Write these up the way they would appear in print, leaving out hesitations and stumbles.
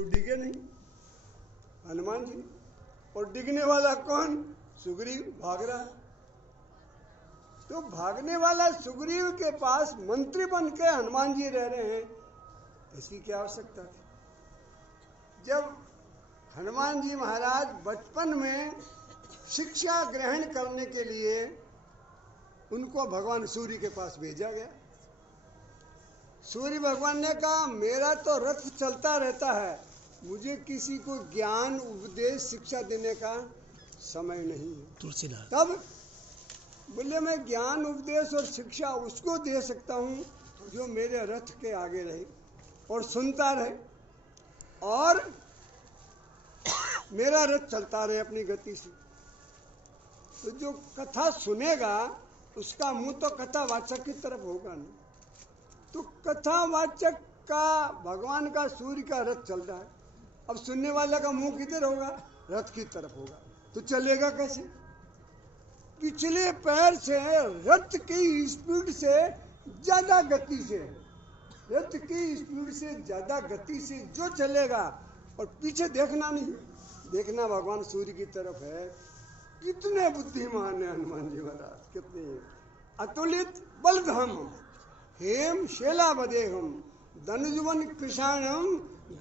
तो डिगे नहीं हनुमान जी, और डिगने वाला कौन? सुग्रीव भाग रहा है। तो भागने वाला सुग्रीव के पास मंत्री बन के हनुमान जी रह रहे हैं, इसकी क्या आवश्यकता थी? जब हनुमान जी महाराज बचपन में शिक्षा ग्रहण करने के लिए उनको भगवान सूर्य के पास भेजा गया। सूर्य भगवान ने कहा मेरा तो रथ चलता रहता है, मुझे किसी को ज्ञान उपदेश शिक्षा देने का समय नहीं है। तुलसीदास तब बोले मैं ज्ञान उपदेश और शिक्षा उसको दे सकता हूँ जो मेरे रथ के आगे रहे और सुनता रहे और मेरा रथ चलता रहे अपनी गति से। तो जो कथा सुनेगा उसका मुंह तो कथावाचक की तरफ होगा ना। तो कथावाचक का भगवान का सूर्य का रथ चल रहा है, अब सुनने वाले का मुंह किधर होगा? रथ की तरफ होगा। तो चलेगा कैसे? पिछले पैर से रथ की स्पीड से ज्यादा गति से, रथ की स्पीड से ज्यादा गति से जो चलेगा, और पीछे देखना नहीं, देखना भगवान सूर्य की तरफ है। कितने बुद्धिमान है हनुमान जी महाराज, कितने अतुलित बलधाम, हेम शेला बदेहम धनुजुवन कृषाणम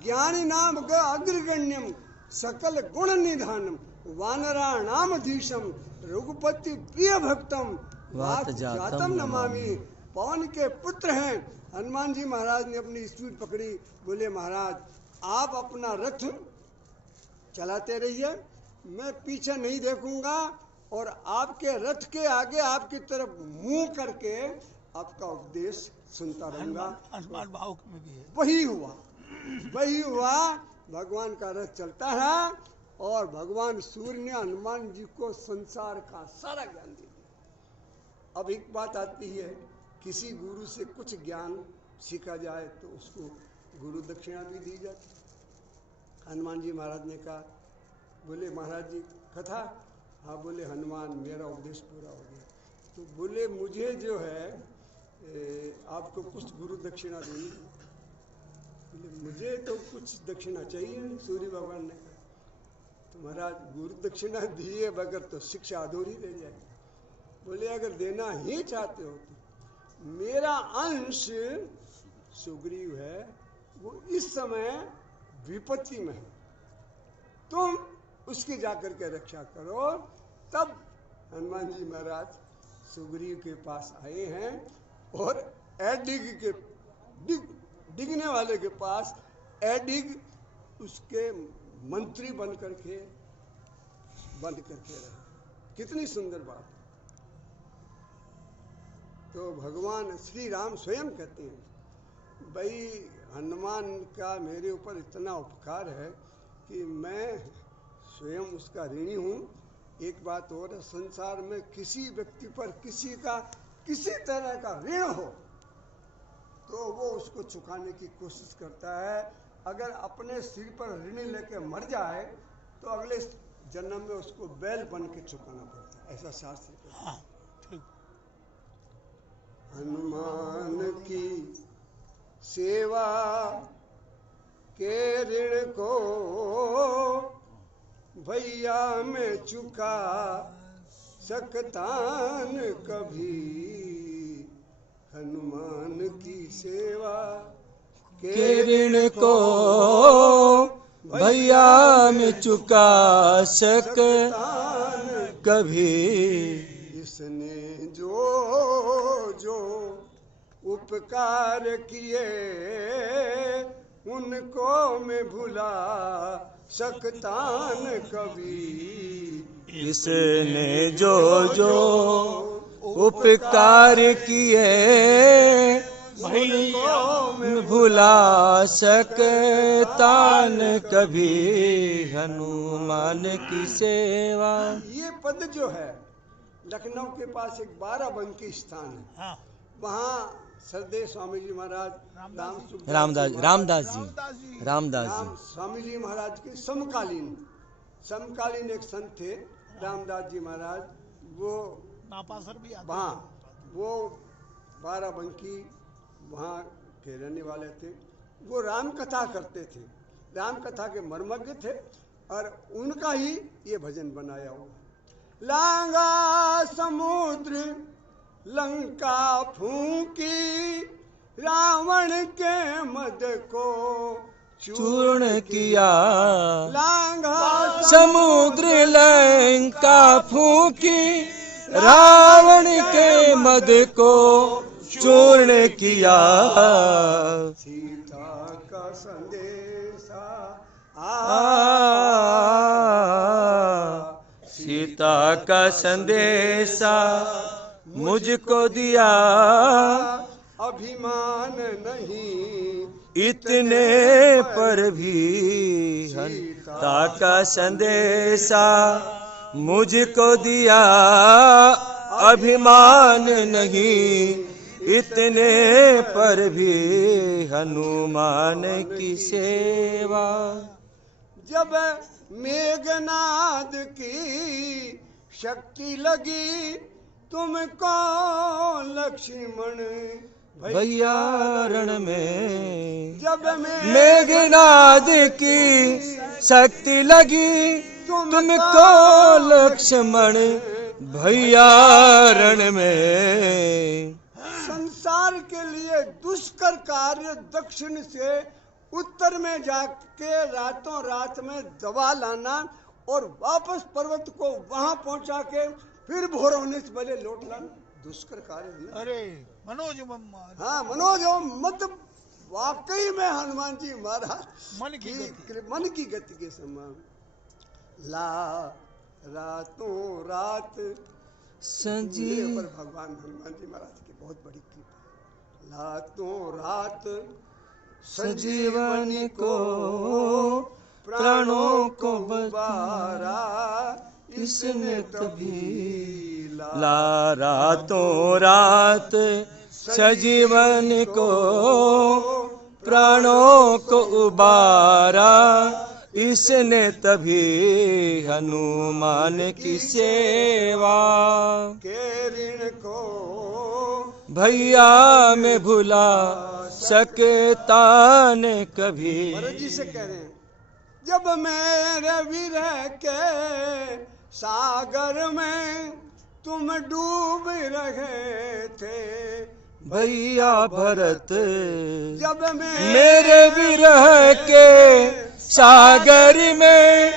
ज्ञानी नाम अग्रगण्यम सकल गुण निधानम वानराणामधीशम रघुपति प्रिय भक्तम वात जातम नमामि। पवन के पुत्र हैं। हनुमान जी महाराज ने अपनी स्पीड पकड़ी, बोले महाराज आप अपना रथ चलाते रहिए, मैं पीछे नहीं देखूंगा और आपके रथ के आगे आपकी तरफ मुंह करके आपका उपदेश सुनता रहूंगा। हनुमान भावुक में भी है। वही हुआ। भगवान का रथ चलता है और भगवान सूर्य ने हनुमान जी को संसार का सारा ज्ञान दे दिया। अब एक बात आती है, किसी गुरु से कुछ ज्ञान सीखा जाए तो उसको गुरु दक्षिणा भी दी जाती। हनुमान जी महाराज ने कहा, बोले महाराज जी कथा? हाँ। बोले हनुमान मेरा उपदेश पूरा हो गया। तो बोले मुझे जो है आपको कुछ गुरु दक्षिणा देनी है। बोले मुझे तो कुछ दक्षिणा चाहिए नहीं, सूर्य भगवान ने कहा। तो महाराज गुरु दक्षिणा दिए बगैर तो शिक्षा अधूरी रह जाएगी। बोले अगर देना ही चाहते हो तो मेरा अंश सुग्रीव है, वो इस समय विपत्ति में है, तुम उसकी जाकर के रक्षा करो। तब हनुमान जी महाराज सुग्रीव के पास आए हैं और डिगने वाले के पास एडिग उसके मंत्री बन करके रहे। कितनी सुंदर बात। तो भगवान श्री राम स्वयं कहते हैं भाई हनुमान का मेरे ऊपर इतना उपकार है कि मैं स्वयं उसका ऋणी हूँ। एक बात और है, संसार में किसी व्यक्ति पर किसी का किसी तरह का ऋण हो तो वो उसको चुकाने की कोशिश करता है। अगर अपने सिर पर ऋण लेके मर जाए तो अगले जन्म में उसको बैल बन के चुकाना पड़ता है, ऐसा शास्त्र कहता है। हनुमान की सेवा के ऋण को भैया मैं चुका सकतान कभी। हनुमान की सेवा के ऋण को भैया मैं चुका सकतान कभी। इसने जो जो उपकार किए उनको मैं भुला सकतान कभी। इसने जो जो उपकार किए उनको भुला सकतान कभी। हनुमान की सेवा। ये पद जो है लखनऊ के पास एक बाराबंकी स्थान है। हाँ। वहाँ सरदेव स्वामी जी महाराज रामदास जी स्वामी जी महाराज के समकालीन एक संत थे रामदास जी महाराज। वो वहाँ वो बाराबंकी वहाँ के रहने वाले थे। वो राम कथा करते थे राम कथा के मर्मज्ञ थे और उनका ही ये भजन बनाया हुआ। लांगा समुद्र लंका फूंकी, रावण के मद को चूर्ण किया। लांगा समुद्र लंका फूंकी, रावण के मद को चूर्ण किया। सीता का संदेशा सीता का संदेशा मुझको दिया, अभिमान नहीं इतने पर भी सीता का संदेशा मुझको दिया, अभिमान नहीं इतने पर भी हनुमान की सेवा। जब मेघनाद की शक्ति लगी, तुमको लक्ष्मण भैया रण में। जब मेघनाद की शक्ति लगी, तुमको लक्ष्मण भैया रण में। संसार के लिए दुष्कर कार्य दक्षिण से उत्तर में जाके रातों रात में दवा लाना और वापस पर्वत को वहां पहुंचा के फिर भोर होने से पहले लौट लाना दुष्कर कार्य है। अरे मनोज मम्मा, हाँ मनोज मत, वाकई में हनुमान जी महाराज मन की गति के समान। ला रातों रात संजीव पर भगवान हनुमान जी महाराज की बहुत बड़ी कृपा। रातों रात सजीवन को प्राणों को बचारा, इसने तभी ला। रातों रात सजीवन को प्राणों को उबारा, इसने तभी हनुमान की सेवा। के ऋण को भैया में भुला सकता न कभी। भरत जी से कह रहे हैं, जब मेरे विरह के सागर में तुम डूब रहे थे भैया भरत, जब मेरे विरह के सागर में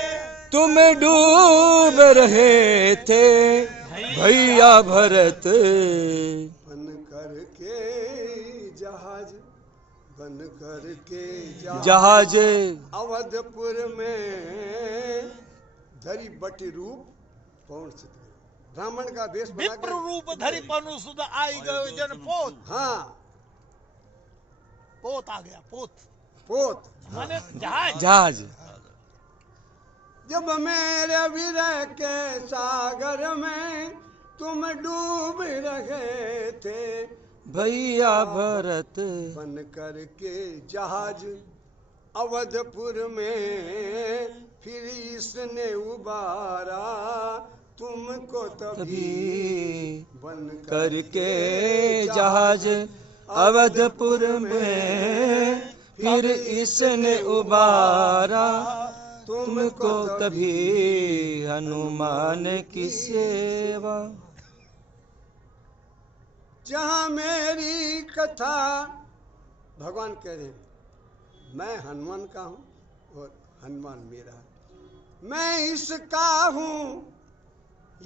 तुम डूब रहे थे भैया भरत। बन करके जहाज अवधपुर में धरी बटी रूप पहुंच गए। ब्राह्मण का वेश बना विप्र रूप धरि पनु सुध आई गयो जन पोत। हाँ पोत आ गया, पोत पोत माने जहाज। जहाज। जब मेरे विरह के सागर में तुम डूब रहे थे भैया भरत। बन करके जहाज अवधपुर में फिर इसने उबारा तुमको तभी बन करके जहाज अवधपुर में फिर इसने उबारा तुमको तभी हनुमान की सेवा। जहाँ मेरी कथा, भगवान कह रहे हैं मैं हनुमान का हूँ और हनुमान मेरा है। मैं इसका हूँ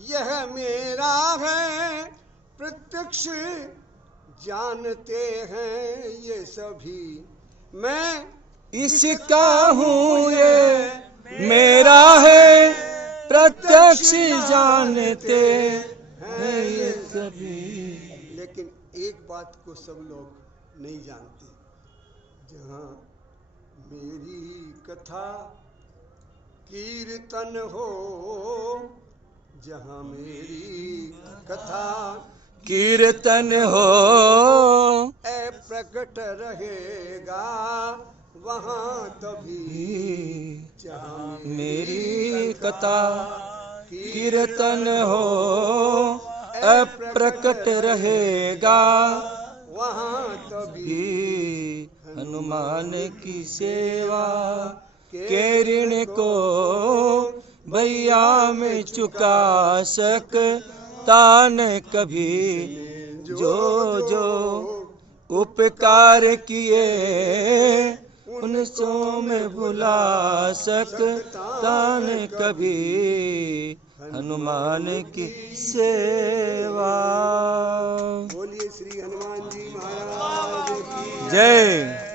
यह मेरा है, प्रत्यक्ष जानते हैं ये सभी। मैं इसका हूँ ये मेरा है, प्रत्यक्ष जानते हैं ये सभी। लेकिन एक बात को सब लोग नहीं जानते, जहाँ मेरी कथा कीर्तन हो, जहाँ मेरी कथा कीर्तन हो, ए प्रकट रहेगा वहाँ तभी। जहाँ मेरी कथा कीर्तन हो, अप्रकट रहेगा वहाँ तभी भी हनुमान की सेवा। के ऋण को भैया में चुका सकता न कभी, जो जो उपकार किए उन सो में भुला सकता न कभी, हनुमान की सेवा। बोलिए श्री हनुमान जी महाराज की जय।